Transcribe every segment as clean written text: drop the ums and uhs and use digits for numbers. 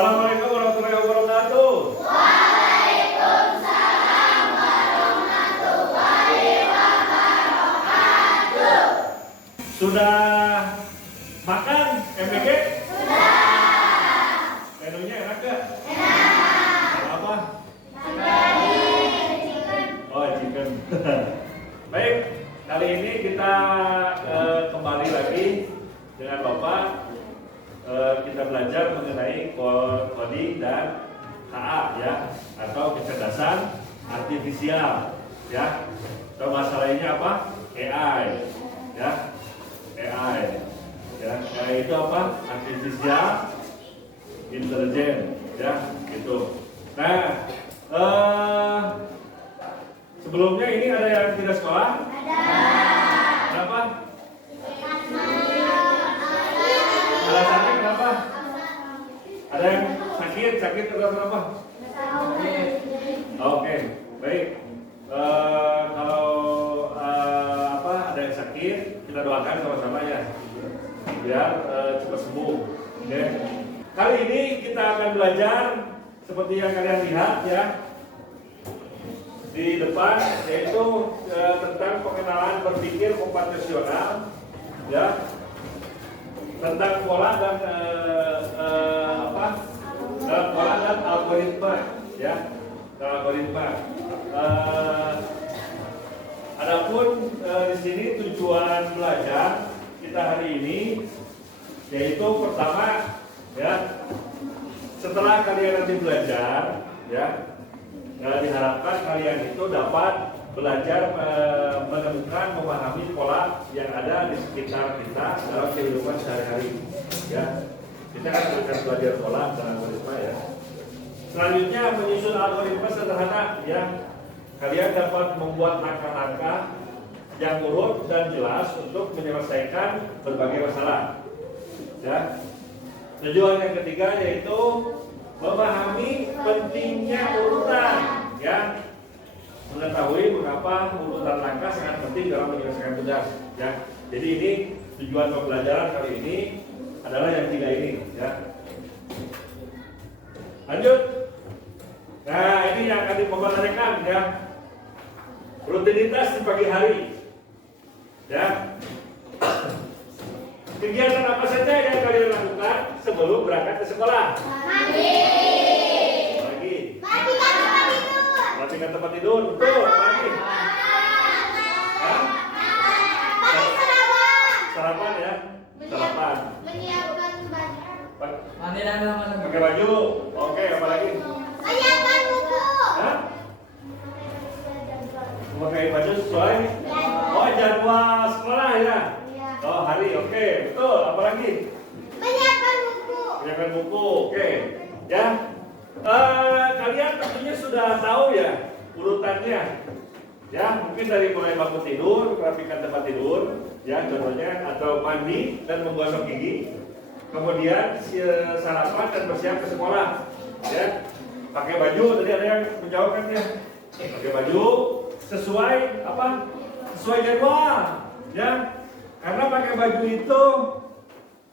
Assalamualaikum warahmatullahi wabarakatuh. Waalaikumsalam warahmatullahi wabarakatuh. Sudah makan MBG? Sudah. Menunya enak gak? Enak. Apa? Chicken. Oh, chicken. Baik, kali ini kita kembali lagi dengan Bapak. Kita belajar mengenai coding dan KA ya, atau kecerdasan artifisial ya. Atau masalahnya apa? AI ya. AI ya. AI itu apa? Artificial intelligence ya, gitu. Nah, sebelumnya ini ada yang tidak sekolah? Ada. Kenapa? Alasannya kenapa? Ada yang sakit atau kenapa? Oke, baik. Kalau ada yang sakit, kita doakan sama-sama ya, biar cepat sembuh. Oke. Kali ini kita akan belajar seperti yang kalian lihat ya di depan, yaitu tentang pengenalan berpikir komputasional ya, tentang pola dan pola dan algoritma ya, algoritma. Adapun di sini tujuan belajar kita hari ini yaitu pertama ya, setelah kalian nanti belajar ya, diharapkan kalian itu dapat belajar menemukan, memahami pola yang ada di sekitar kita dalam kehidupan sehari-hari ya. Kita kan akan belajar pola dan algoritma ya. Selanjutnya menyusun algoritma sederhana ya. Kalian dapat membuat langkah-langkah yang urut dan jelas untuk menyelesaikan berbagai masalah ya. Tujuan yang ketiga yaitu memahami pentingnya urutan ya. Mengetahui mengapa urutan langkah sangat penting dalam menyelesaikan tugas ya. Jadi ini tujuan pembelajaran kali ini adalah yang tiga ini ya. Lanjut. Nah, ini yang akan dipertanyakan ya. Rutinitas di pagi hari ya. Kegiatan apa saja yang kalian lakukan sebelum berangkat ke sekolah? Mandi. Matikan tempat tidur, betul, pagi. Sarapan ya, sarapan. Menyiapkan baju. Mandi dan Pakai baju, oke, apa lagi? Menyiapkan buku. Hah? Pakai baju sesuai? Oh, jadwal sekolah ya? Oh, hari, oke, betul, apa lagi? Menyiapkan buku. Menyiapkan buku, oke, ya. Kalian tentunya sudah tahu ya urutannya ya, mungkin dari mulai bangun tidur, merapikan tempat tidur ya contohnya, atau mandi dan menggosok gigi, kemudian sarapan dan bersiap ke sekolah ya. Pakai baju, tadi ada yang menjawabkan ya, pakai baju sesuai apa, sesuai jadwal ya, karena pakai baju itu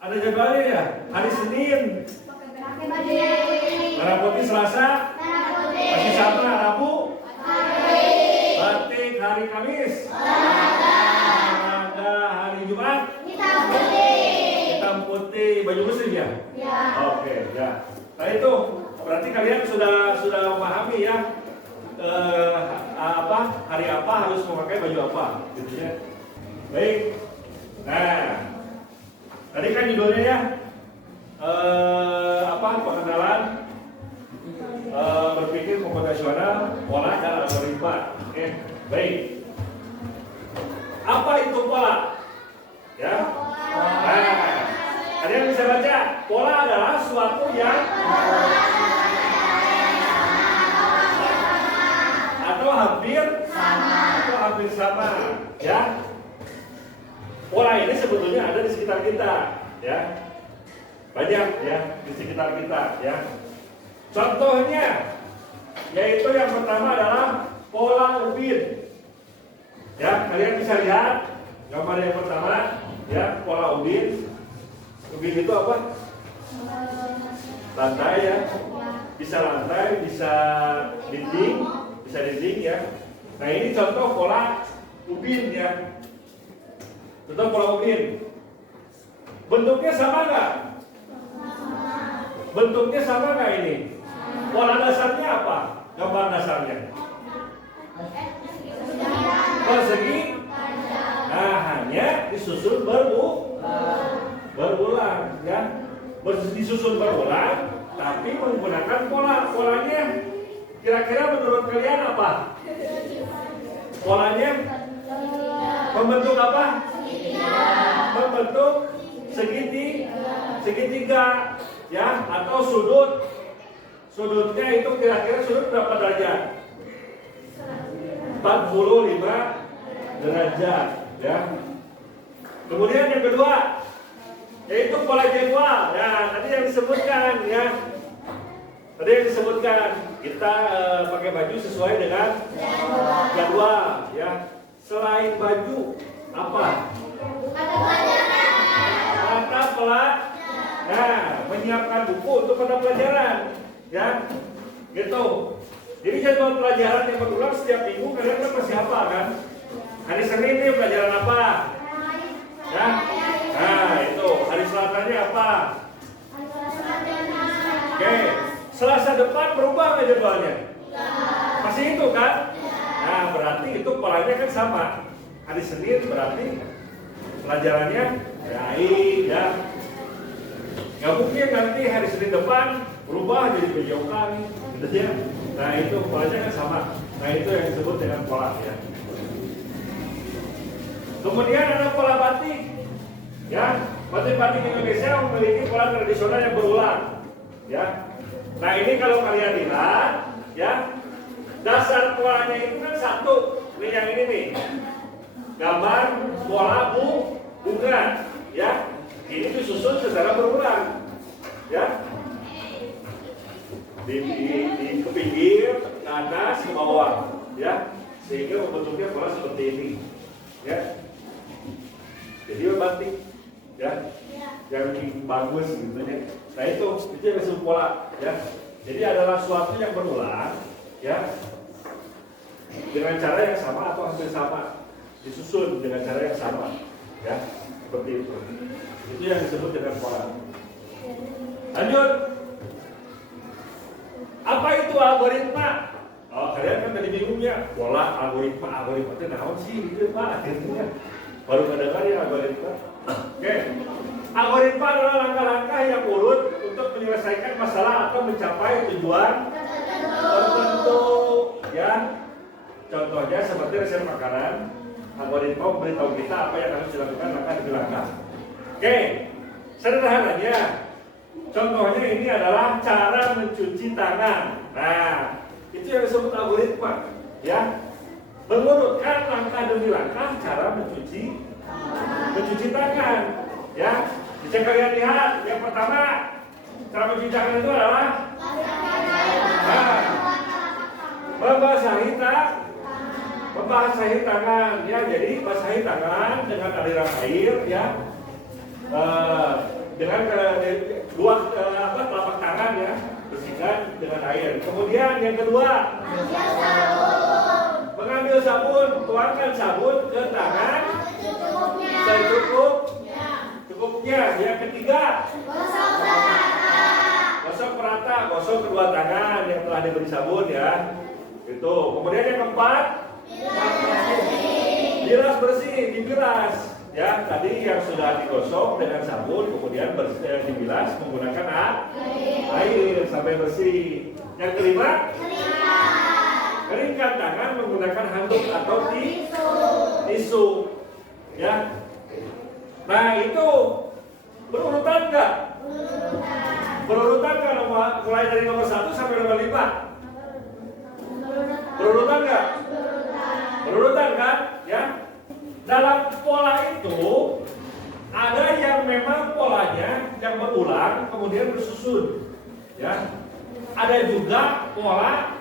ada jadwalnya ya. Hari Senin Pakai baju yang putih. merah putih, Selasa Merah putih. masih sama, Rabu batik, hari Kamis olahraga, hari Jumat Hitam putih. hitam putih, baju muslim ya. Ya. Oke ya. Nah itu berarti kalian sudah memahami ya, hari apa harus memakai baju apa gitu ya. Baik. Nah, tadi kan judulnya ya pengenalan berpikir komputasional, pola dan algoritma. Oke, baik. Apa itu pola? Ya. Nah, kalian bisa baca. Pola adalah suatu yang atau hampir sama, ya. Pola ini sebetulnya ada di sekitar kita, ya. Banyak ya di sekitar kita, ya. Contohnya yaitu yang pertama adalah pola ubin. Ya, kalian bisa lihat gambar yang pertama, ya, pola ubin. Ubin itu apa? Lantai ya, bisa lantai, bisa dinding ya. Nah ini contoh pola ubin ya. Contoh pola ubin. Bentuknya sama nggak? Bentuknya sama nggak ini? Pola dasarnya apa? Gambar dasarnya? Persegi. Nah hanya disusun berulang ya. Disusun berulang, tapi menggunakan polanya. Kira-kira menurut kalian apa? Polanya membentuk apa? Membentuk segitiga ya, atau sudut. Sudutnya itu kira-kira sudut berapa derajat? 45 derajat ya. Kemudian yang kedua yaitu pola jadwal. Ya, tadi yang disebutkan ya. Tadi yang disebutkan kita pakai baju sesuai dengan jadwal ya. Selain baju apa? Mata pelajaran. Nah, menyiapkan buku untuk mata pelajaran ya. Gitu. Jadi jadwal pelajaran yang berulang setiap minggu kalian kan masih hafal kan? Hari Senin ini pelajaran apa? Ya. Nah, itu hari Selatannya apa? Oke. Selasa depan berubah nggak jadwalnya? Masih itu kan? Nah, berarti itu polanya kan sama. Hari Senin berarti pelajarannya baik ya. Nggak mungkin nanti hari Senin depan berubah jadi penjauhan, gitu ya. Nah itu polanya kan sama. Nah itu yang disebut dengan pola ya. Kemudian ada pola batik. Ya, batik-batik Indonesia memiliki pola tradisional yang berulang. Ya. Nah ini kalau kalian lihat, ya, dasar polanya itu kan satu. Ini yang ini nih. Gambar pola bunga. Ya. Ini disusun secara berulang. Ya. Di ke pinggir, ke atas, ke bawah, ya, sehingga membentuknya pola seperti ini, ya. Jadi batik, ya, yang bagus gitu ya. Nah itu yang disebut pola, ya. Jadi adalah suatu yang berulang, ya, dengan cara yang sama atau hampir sama, disusun dengan cara yang sama, ya, seperti itu. Itu yang disebut dengan pola. Lanjut. Apa itu algoritma? Oh, kalian kan tadi bingungnya, pola, algoritma itu naon sih gitu Pak? Akhirnya baru mendengar ya algoritma. Oke. Algoritma adalah langkah-langkah yang urut untuk menyelesaikan masalah atau mencapai tujuan tertentu, ya. Contohnya seperti resep makanan, algoritma memberitahu kita apa yang harus dilakukan langkah demi langkah. Oke. Sederhananya, contohnya ini adalah cara mencuci tangan. Nah, itu yang disebut algoritma, ya. Mengurutkan langkah demi langkah cara mencuci tangan, ya. Bisa kalian lihat, yang pertama cara mencuci tangan itu adalah membasahi tangan, ya. Jadi basahi tangan dengan aliran air, ya. Dengan telapak tangan ya, bersihkan dengan air. Kemudian yang kedua, mengambil sabun, tuangkan sabun ke tangan secukupnya. Yang ketiga, gosok merata, gosok kedua tangan yang telah diberi sabun ya. Itu. Kemudian yang keempat, bilas bersih, dibilas. Ya, tadi yang sudah digosok dengan sabun, kemudian dibilas menggunakan air sampai bersih. Yang kelima, keringkan tangan menggunakan handuk atau tisu. Ya. Nah itu berurutan nggak? Berurutan kalau mulai dari nomor 1 sampai nomor 5. Berurutan nggak? Berurutan kan? Ya. Dalam pola itu ada yang memang polanya yang berulang kemudian bersusun, ya. Ada juga pola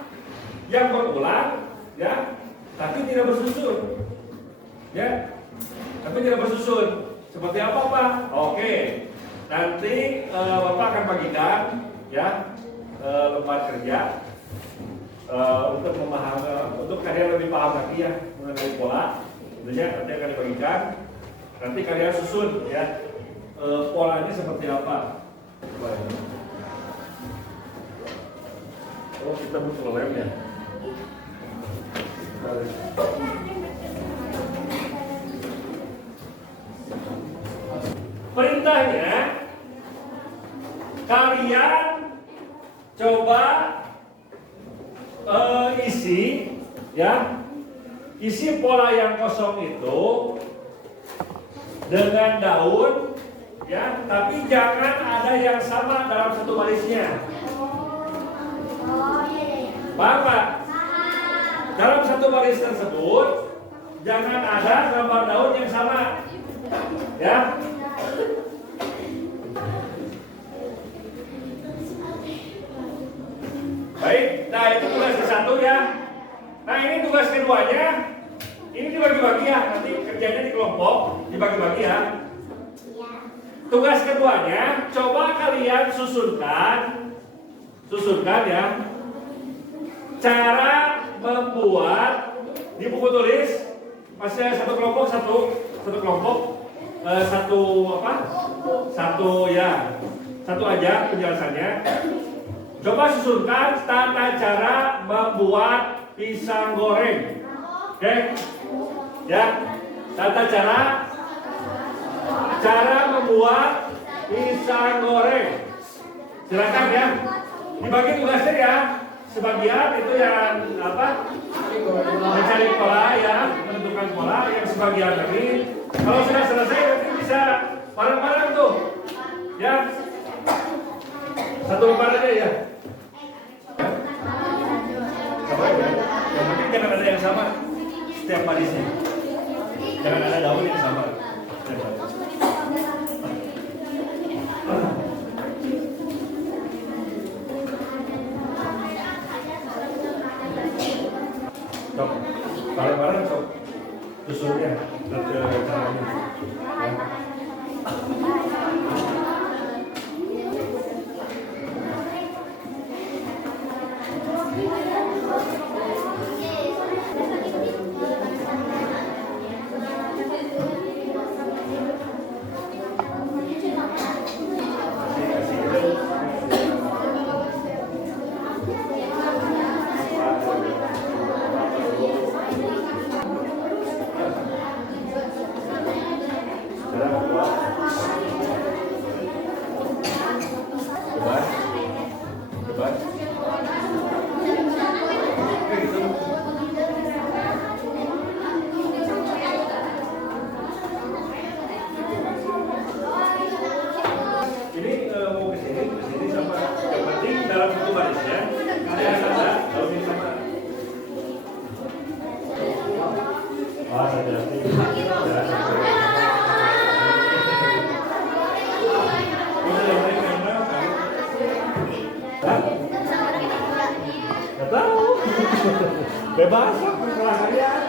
yang berulang, ya, tapi tidak bersusun, ya, tapi tidak bersusun. Seperti apa Pak? Oke, nanti Bapak akan bagikan ya lembar kerja untuk memahami, untuk kalian lebih paham lagi ya mengenai pola. Tentunya nanti akan dibagikan. Nanti kalian susun ya polanya seperti apa. Oh, kita butuh lem ya. Perintahnya kalian coba isi ya, isi pola yang kosong itu dengan daun ya, tapi jangan ada yang sama dalam satu barisnya. Oh iya. Paham Pak? Dalam satu baris tersebut jangan ada gambar daun yang sama ya. Baik, nah itu tugas ke satu ya. Nah ini tugas keduanya, ini dibagi-bagi ya, nanti kerjanya di kelompok, dibagi-bagi ya. Tugas keduanya, coba kalian susunkan ya, cara membuat di buku tulis, masih ada satu kelompok, satu aja penjelasannya. Coba susunkan tata cara membuat pisang goreng. Oke? Ya. Tata cara membuat pisang goreng. Silakan ya. Dibagi tugasnya ya. Sebagian itu yang mencari pola ya, menentukan pola. Yang sebagian lagi kalau sudah selesai nanti bisa bareng-bareng tuh. Ya. Satu lembar aja ya. Yang penting jangan ada yang sama setiap barisnya. Jangan ada daun yang sama. Cok, bareng-bareng cok. Susunnya, caranya. Bebas, terserah kalian.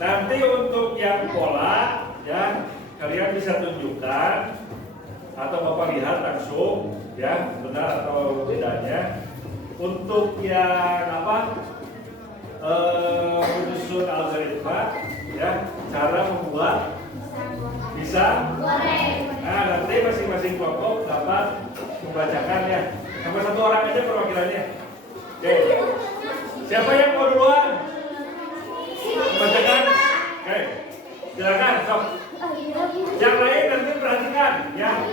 Nanti untuk yang pola ya kalian bisa tunjukkan atau Bapak lihat langsung ya benar atau tidaknya. Untuk yang menyusun algoritma ya cara membuat bisa. Nah nanti masing-masing kelompok dapat membacakan ya. Sampai satu orang aja perwakilannya. Oke. Siapa yang mau duluan? Bacakan. Oke. Silakan, sok. Yang lain nanti perhatikan ya.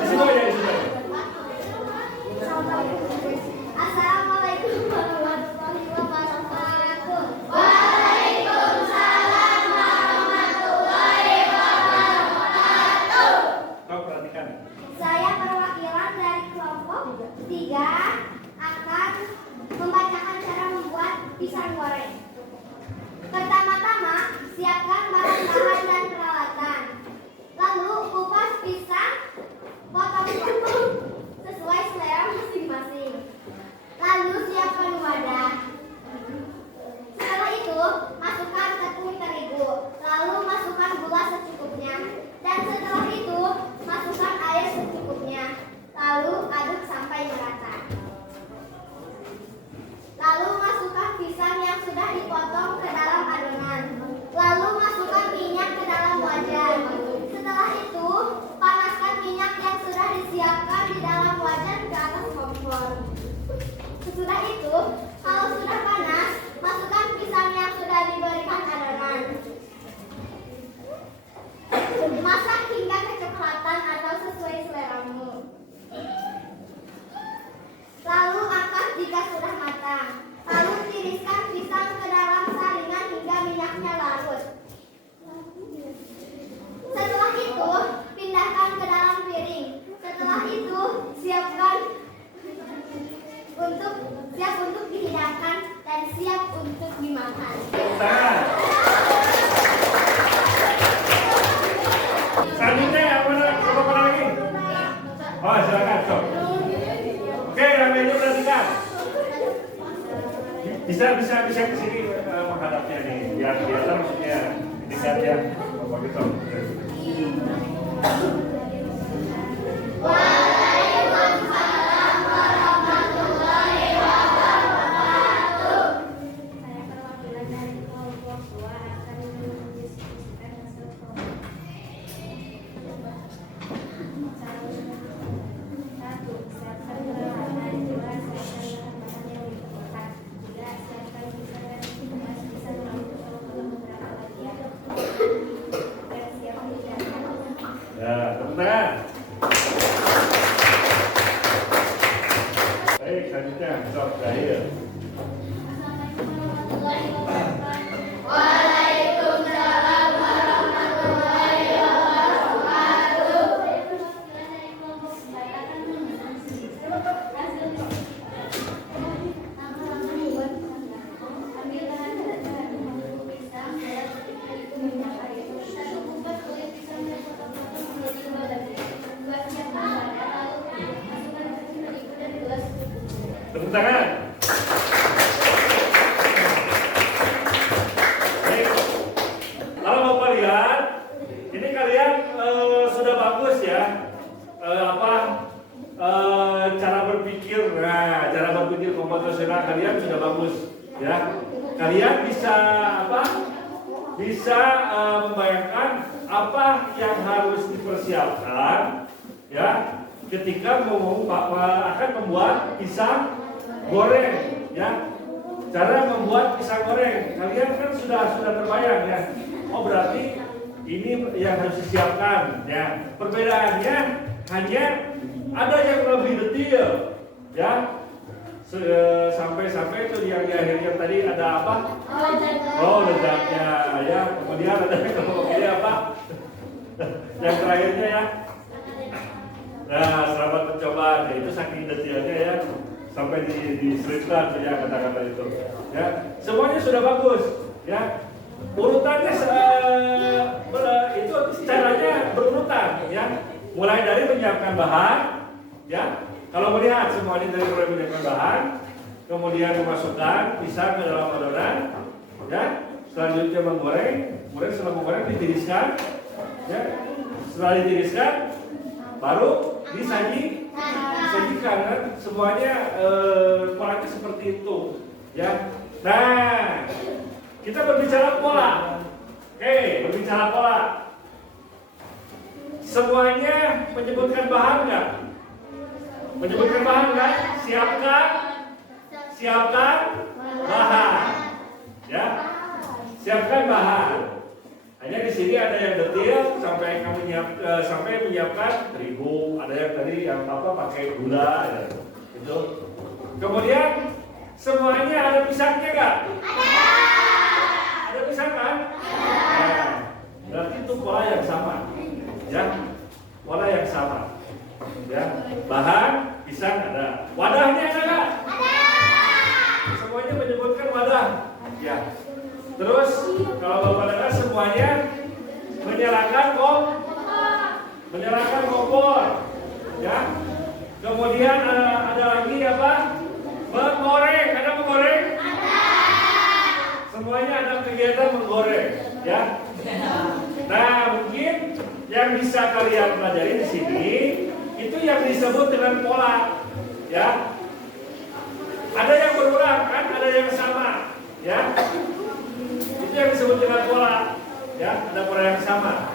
Di situ aja di situ. Assalamualaikum warahmatullahi wabarakatuh. Waalaikumsalam warahmatullahi Bisa ke sini menghadapnya nih, biar kelihatan maksudnya dekat ya. Bapak kita. Waalaikumsalam warahmatullahi wabarakatuh. Saya perwakilan dari kelompok 2 akan mendiskusikan hasil kelompok. 1. Siapkan peralatan. 2. Siapkan bahan-bahan yang diperlukan. 3. Siapkan pulsa dan informasi bisa membantu kalau beberapa bagian. Dan siap mengerjakan. Ya, tepuk tangan. Baik, selanjutnya Sob Zahir. Waalaikumsalam warahmatullahi wabarakatuh. Saya perwakilan dari kelompok saya akan hasil ambil bahan dasar pisang, beras, terigu, minyak air. 1. Kupas kulit pisang dan potong-potong menjadi 2 bagian. 2. Siapkan wadah, lalu masukkan tepung terigu dan gelas bubuk. Tepuk tangan. Baik. Kalau Bapak lihat, ini kalian sudah bagus ya. Cara berpikir, cara berpikir komputasional kalian sudah bagus ya. Kalian bisa Bisa membayangkan apa yang harus dipersiapkan ya ketika akan membuat pisang goreng ya. Cara membuat pisang goreng kalian kan sudah terbayang ya. Oh berarti ini yang harus disiapkan ya. Perbedaannya hanya ada yang lebih detail ya. Sampai itu yang di akhirnya tadi ada apa? Oh lezatnya ya. Kemudian ada kalau ini apa? Yang terakhirnya ya. Nah selamat mencoba. Nah, itu saking detailnya ya. Sampai diselipkan ya kata-kata itu. Ya semuanya sudah bagus ya. Urutannya itu caranya berurutan ya. Mulai dari menyiapkan bahan ya. Kalau melihat semuanya dari mulai menyiapkan bahan, kemudian memasukkan pisang ke dalam adonan, ya. Selanjutnya menggoreng, kemudian setelah menggoreng ditiriskan, ya. Setelah ditiriskan, baru disajikan kan. Semuanya polanya seperti itu, ya. Nah, kita berbicara pola. Berbicara pola. Semuanya menyebutkan bahan nggak? Menyebutkan bahan kan? Siapkan bahan. Ya. Siapkan bahan. Hanya di sini ada yang detail sampai menyiapkan terigu, ada yang tadi yang pakai gula ya. Gitu. Kemudian semuanya ada pisangnya enggak? Ada pisang kan? Nah, berarti itu pola yang sama. Ya. Pola yang sama. Ya, bahan pisang ada, wadahnya ada nggak? Ada. Semuanya menyebutkan wadah. Ya. Terus kalau Bapak dengar semuanya menyalakan kompor. Ya. Kemudian ada lagi apa? Menggoreng. Ada menggoreng? Ada. Semuanya ada kegiatan menggoreng. Ya. Nah mungkin yang bisa kalian pelajari di sini itu yang disebut dengan pola, ya. Ada yang berulang kan, ada yang sama, ya. Itu yang disebut dengan pola, ya. Ada pola yang sama.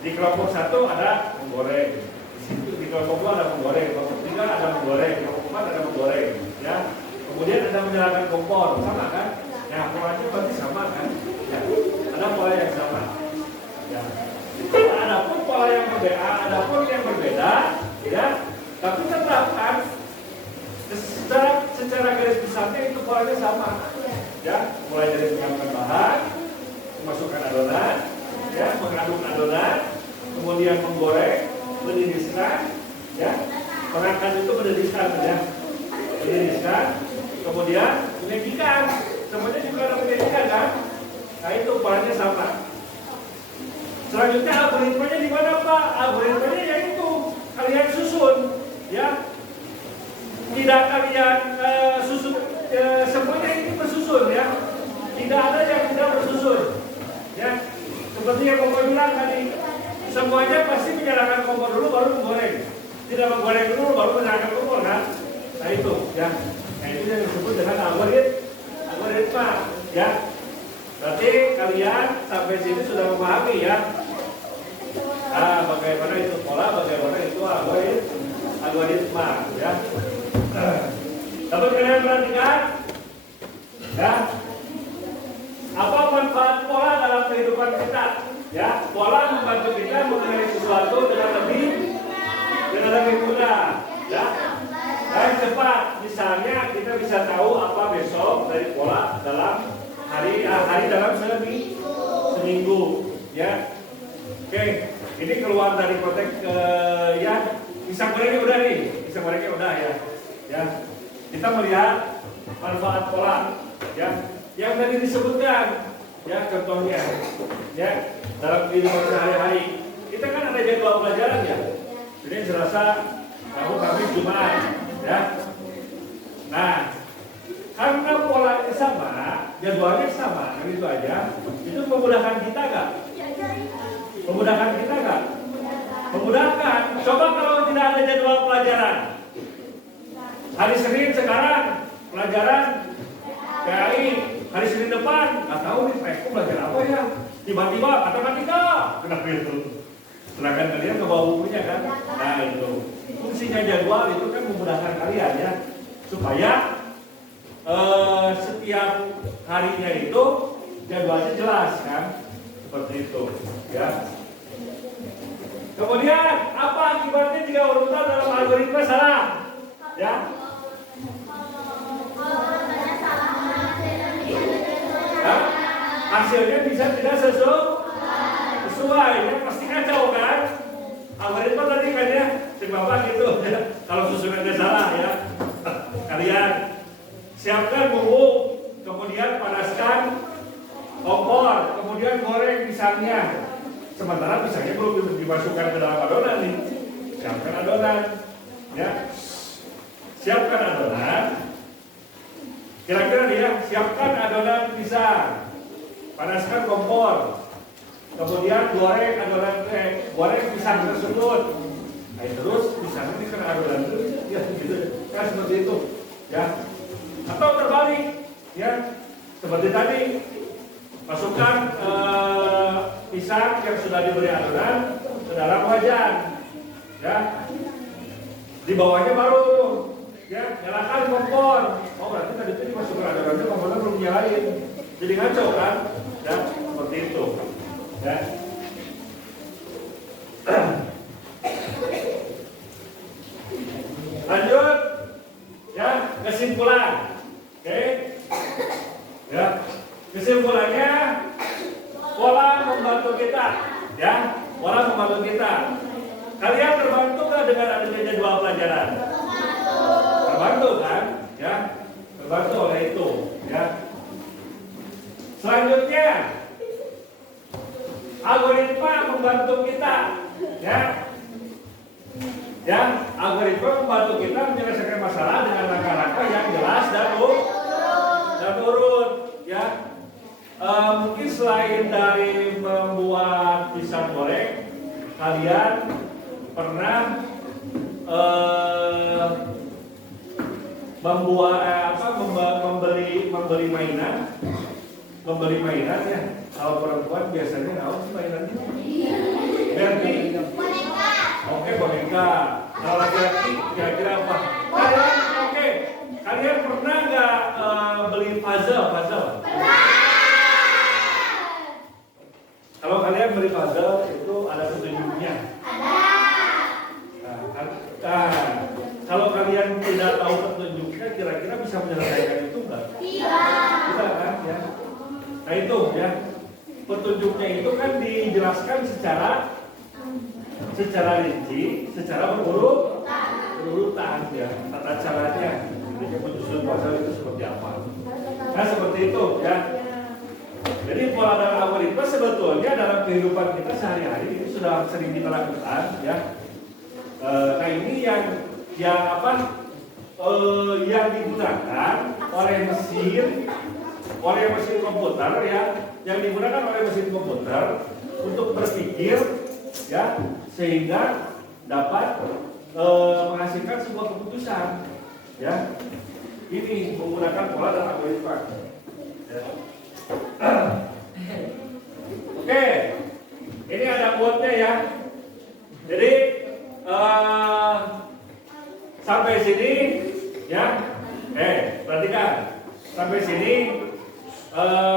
Di kelompok 1 ada menggoreng, di kelompok 2 ada menggoreng, kelompok 3 ada menggoreng, kelompok 4 ada menggoreng, ya. Kemudian ada menyalakan kompor, sama kan? Ya, polanya berarti sama kan? Ya. Ada pola yang sama, ya. Adapun pola yang berbeda, ya. Tapi tetap kan secara garis besarnya itu polanya sama, ya. Mulai dari menyiapkan bahan, memasukkan adonan, ya, mengaduk adonan, kemudian menggoreng, meniriskan, ya. Mengangkat itu meniriskan, ya. Meniriskan, kemudian menyajikan. Semuanya juga ada menyajikan kan? Nah itu polanya sama. Selanjutnya algoritmanya di mana Pak? Algoritmanya yaitu kalian susun, ya. Tidak kalian susun semuanya itu tidak ada yang tidak bersusun. Ya, seperti yang Bapak bilang tadi, semuanya pasti menyalakan kompor dulu baru menggoreng. Tidak menggoreng dulu baru menyalakan kompor kan? Nah itu, ya. Nah itu yang disebut dengan algoritma, ya. Berarti kalian sampai sini sudah memahami ya. Bagaimana itu pola, bagaimana itu algoritma, ya. Dapat kalian perhatikan, ya. Apa manfaat pola dalam kehidupan kita? Ya, pola membantu kita mengenai sesuatu dengan lebih mudah, ya. Dan cepat. Misalnya kita bisa tahu apa besok dari pola dalam hari dalam seminggu, ya. Oke, ini keluar dari konteks ya. Pisang gorengnya udah nih, pisang gorengnya udah ya. Ya, kita melihat manfaat pola, ya. Yang tadi disebutkan, ya contohnya, ya dalam kehidupan sehari-hari kita kan ada jadwal pelajaran ya. Jadi Selasa, Rabu, Kamis, Jumat, ya. Nah, karena polanya sama, jadwalnya sama, gitu aja, itu memudahkan kita nggak? Memudahkan kita nggak? Memudahkan. Coba kalau tidak ada jadwal pelajaran, hari Senin sekarang pelajaran KAI, hari Senin depan nggak tahu nih PSK belajar apa ya, tiba-tiba matematika, kenapa itu? Silahkan kalian ke bawah bukunya kan. Nah itu fungsinya jadwal itu kan memudahkan kalian ya, supaya setiap harinya itu jadwalnya jelas kan, seperti itu ya. Kemudian apa akibatnya jika urutan dalam algoritma salah? Ya. Hasilnya bisa tidak sesuai, ya pasti kacau kan? Algoritma tadi kan ya, si bapak gitu ya. Kalau susunannya salah ya, kalian siapkan bumbu, kemudian panaskan kompor, kemudian goreng pisangnya. Sementara pisangnya belum dimasukkan ke dalam adonan nih. Siapkan adonan, ya. Siapkan adonan. Kira-kira dia siapkan adonan pisang. Panaskan kompor, kemudian goreng adonan goreng pisang tersebut. Nah, terus pisangnya ini kena adonan terus, ya gitu, kan seperti itu, ya. Atau terbalik, ya, seperti tadi, masukkan pisang yang sudah diberi adonan ke dalam wajan, ya. Di bawahnya baru, ya, nyalakan kompor. Oh berarti tadi itu dimasukkan adonannya, kompornya belum nyalain. Jadi ngaco kan? Ya, seperti itu. Ya. Lanjut. Ya, kesimpulan. Oke. Ya. Kesimpulannya pola membantu kita, ya. Pola membantu kita. Kalian terbantu nggak dengan adanya jadwal pelajaran? Terbantu kan? Ya. Terbantu oleh itu, ya. Selanjutnya, algoritma membantu kita, ya. Ya, algoritma membantu kita menyelesaikan masalah dengan langkah-langkah yang jelas dan urut, ya. Mungkin selain dari membuat pisang goreng, kalian pernah membeli mainan ya. Kalau perempuan biasanya tahu sih mainannya. Berarti oke, boneka. Kalau laki-laki kira-kira apa? Kalian pernah nggak beli puzzle? Kalau kalian beli puzzle itu ada petunjuknya. Kalau kalian tidak tahu petunjuknya, kira-kira bisa menyelesaikan itu nggak? Tidak kan ya. Nah itu ya, petunjuknya itu kan dijelaskan secara rinci, secara berurutan ya, tata caranya. Jadi menyusun puzzle itu seperti apa? Nah seperti itu ya. Jadi pola dan algoritma sebetulnya dalam kehidupan kita sehari-hari itu sudah sering kita lakukan ya. Nah ini yang digunakan oleh mesin oleh mesin komputer ya, yang digunakan oleh mesin komputer untuk berpikir ya, sehingga dapat menghasilkan sebuah keputusan ya. Ini menggunakan pola dan algoritma ya. Oke, ini ada quote-nya ya. Jadi sampai sini ya. Perhatikan. Sampai sini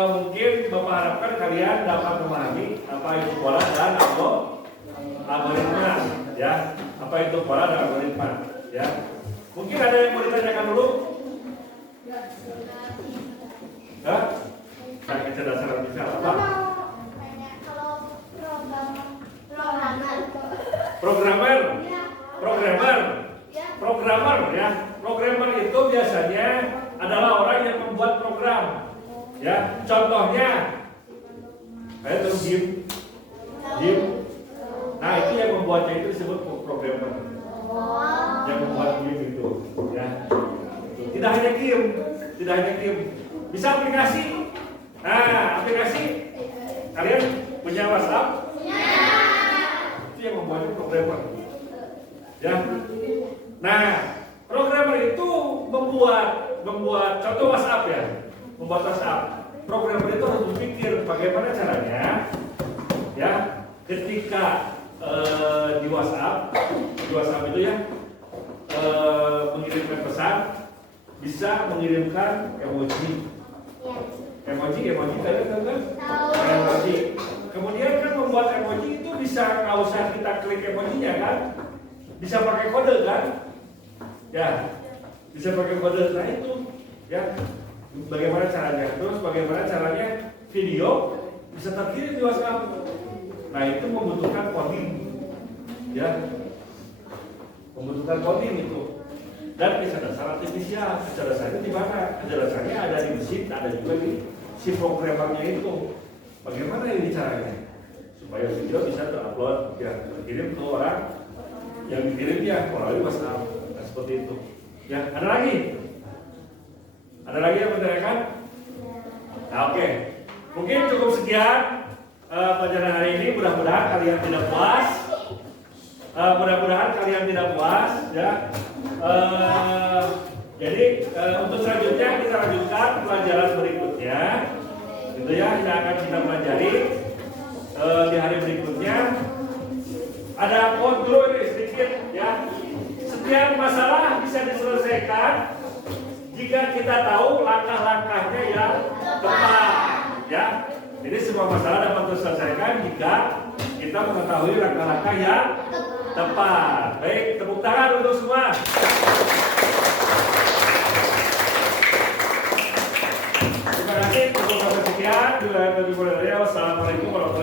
mungkin Bapak harapkan kalian dapat memahami apa itu pola dan algoritma ya. Apa itu pola dan algoritma ya. Mungkin ada yang mau ditanyakan dulu? Hah? Nah, kecerdasan artifisial apa? Programmer ya. Programmer itu biasanya adalah orang yang membuat program ya. Contohnya kayak terus game. Nah, itu yang membuatnya itu disebut programmer. Yang membuat game itu ya. Tidak hanya game, bisa aplikasi. Nah, aplikasi kalian punya WhatsApp? Itu yang membuatnya programmer ya. Nah, programmer itu membuat contoh WhatsApp ya, membuat WhatsApp. Programmer itu harus berpikir bagaimana caranya ya, ketika di WhatsApp itu ya mengirimkan pesan, bisa mengirimkan emoji kalian tahu kan? Emoji. Kemudian kan membuat emoji itu bisa nggak usah kita klik emojinya kan? Bisa pakai kode kan? Ya, bisa pakai kode. Nah itu ya, bagaimana caranya? Terus bagaimana caranya video bisa terkirim di WhatsApp? Nah itu membutuhkan coding ya, membutuhkan coding itu. Dan kecerdasan artifisial, kecerdasannya di mana? Kecerdasannya ada di mesin, ada juga di si programmernya itu. Bagaimana ini caranya? Supaya video bisa terupload, ya, terkirim ke orang yang dikirimnya melalui WhatsApp. Nah, seperti itu. Ya, ada lagi? Ada lagi yang bertanyakan? Nah, oke. Mungkin cukup sekian pelajaran hari ini. Mudah-mudahan kalian tidak puas. Ya. Jadi untuk selanjutnya kita lanjutkan pelajaran berikutnya, gitu ya. Yang akan kita pelajari di hari berikutnya. Ada quote dulu ini sedikit ya. Setiap masalah bisa diselesaikan jika kita tahu langkah-langkahnya yang tepat ya. Jadi semua masalah dapat diselesaikan jika kita mengetahui langkah-langkah yang tepat. Baik, tepuk tangan untuk semua. Terima kasih. Cukup sampai sekian. Wassalamualaikum warahmatullahi wabarakatuh.